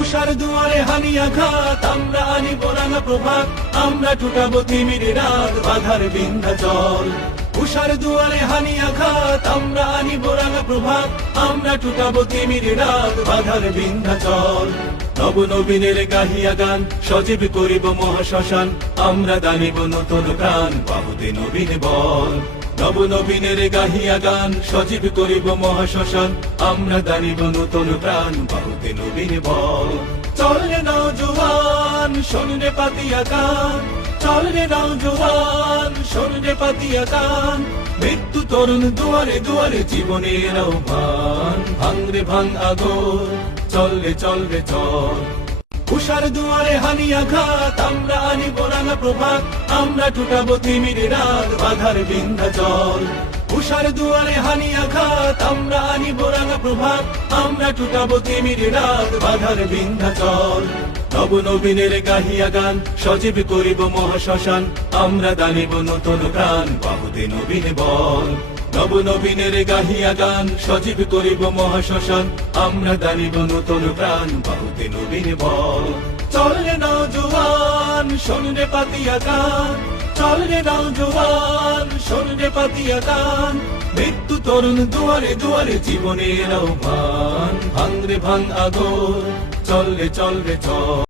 উষার দুয়ারে হানি আঘাত, আমরা আনিব রাঙা প্রভাত, আমরা টুটাবো তিমির রাত, বাধার বিন্ধ্যাচল। উষার দুয়ারে হানি আঘাত, আমরা আনিব রাঙা প্রভাত, আমরা টুটাবো তিমির রাত, বাধার বিন্ধ্যাচল। নব নবীনের গাহিয়া গান, সজীব করিব মহাশ্মশান, আমরা দানিব নতুন প্রাণ, পাবতে নবীন বল। নব নবীনের গাহিয়া গান, সজীব করিব মহাশ্মশান, আমরা দানিব নতুন প্রাণ, পাবতে নবীন বল। চল রে নওজোয়ান, শোন রে পাতিয়া কান, চল রে নওজোয়ান, শোন রে পাতিয়া কান, মৃত্যু তরুণ দুয়ারে দুয়ারে জীবনের আহ্বান, ভাঙ রে ভাঙ আগর, চল রে চল রে চল। উষার দুয়ারে হানি আঘাত, আমরা আনিব রাঙা প্রভাত, আমরা টুটাবো তিমির রাত, বাধার বিন্ধ্যাচল। উষার দুয়ারে হানি আঘাত, আমরা আনিব রাঙা প্রভাত, আমরা টুটাবো তিমির রাত, বাধার বিন্ধ্যাচল। নব নবীনের গাহিয়া গান, সজীব করিব মহাশ্মশান, আমরা দানিব নতুন প্রাণ, পাবতে নবীন বল। নব নবীনের গাহিয়া গান, সজীব করিব মহাশ্মশান, আমরা দানিব নতুন প্রাণ, পাবতে নবীন বল। চল রে নওজোয়ান, শোন রে পাতিয়া কান, চল রে নওজোয়ান, শোন রে পাতিয়া কান, মৃত্যু তরুণ দুয়ারে দুয়ারে জীবনের আহ্বান, ভাঙ রে ভাঙ আগর, চল রে চল রে চল।